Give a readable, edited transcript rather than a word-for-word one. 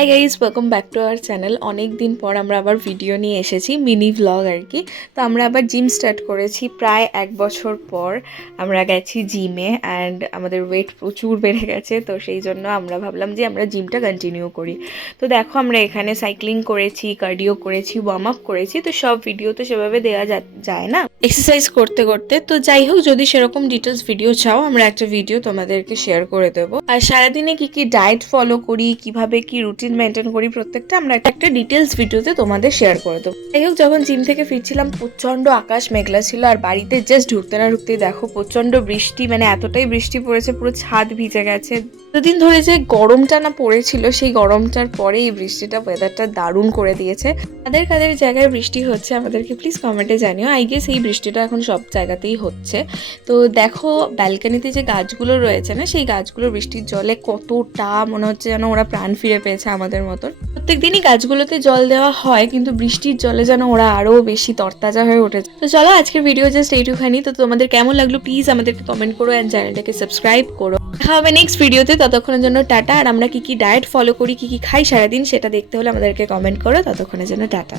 Hi guys, welcome back to our channel. অনেক দিন পর আমরা আবার ভিডিও নিয়ে এসেছি, মিনি ভ্লগ আর কি। তো আমরা আবার জিম স্টার্ট করেছি প্রায় 1 বছর পর। আমরা গেছি জিমে অ্যান্ড আমাদের ওয়েট প্রচুর বেড়ে গেছে, তো সেই জন্য আমরা ভাবলাম যে আমরা জিমটা কন্টিনিউ করি। তো দেখো, আমরা এখানে সাইক্লিং করেছি, কার্ডিও করেছি, ওয়ার্ম আপ করেছি। তো সব ভিডিও তো সেভাবে দেওয়া যায় না এক্সারসাইজ করতে করতে। তো যাই হোক, যদি সেরকম ডিটেলস ভিডিও চাও, আমরা একটা ভিডিও তোমাদেরকে শেয়ার করে দেবো। আর সারাদিনে কি কি ডায়েট ফলো করি, কিভাবে কি রুটিন মেনটেন করি, প্রত্যেকটা আমরা একটা ডিটেলস ভিডিওতে তোমাদের শেয়ার করে দেবো। যাই হোক, যখন জিম থেকে ফিরছিলাম প্রচন্ড আকাশ মেঘলা ছিল, আর বাড়িতে জাস্ট ঢুকতে না ঢুকতেই দেখো প্রচন্ড বৃষ্টি, মানে এতটাই বৃষ্টি পড়েছে পুরো ছাদ ভিজে গেছে। দুদিন ধরে যে গরমটা না পড়েছিল, সেই গরমটার পরে এই বৃষ্টিটা ওয়েদারটা দারুণ করে দিয়েছে। কাদের কাদের জায়গায় বৃষ্টি হচ্ছে আমাদেরকে প্লিজ কমেন্টে জানিও। আই গেস এই বৃষ্টিটা এখন সব জায়গাতেই হচ্ছে। তো দেখো, ব্যালকানিতে যে গাছগুলো রয়েছে না, সেই গাছগুলো বৃষ্টির জলে কতটা মনে হচ্ছে যেন ওরা প্রাণ ফিরে পেয়েছে আমাদের মতন। প্রত্যেক দিনই গাছগুলোতে জল দেওয়া হয়, কিন্তু বৃষ্টির জলে যেন ওরা আরো বেশি তরতাজা হয়ে উঠেছে। তো চলো, আজকের ভিডিও জাস্ট এইটুখানি। তো তোমাদের কেমন লাগলো প্লিজ আমাদেরকে কমেন্ট করো অ্যান্ড চ্যানেলটাকে সাবস্ক্রাইব করো। দেখা হবে নেক্সট ভিডিওতে, ততক্ষণের জন্য টাটা। আর আমরা কি কি ডায়েট ফলো করি, কি কি খাই সারাদিন, সেটা দেখতে হলে আমাদেরকে কমেন্ট করো। ততক্ষণের জন্য টাটা।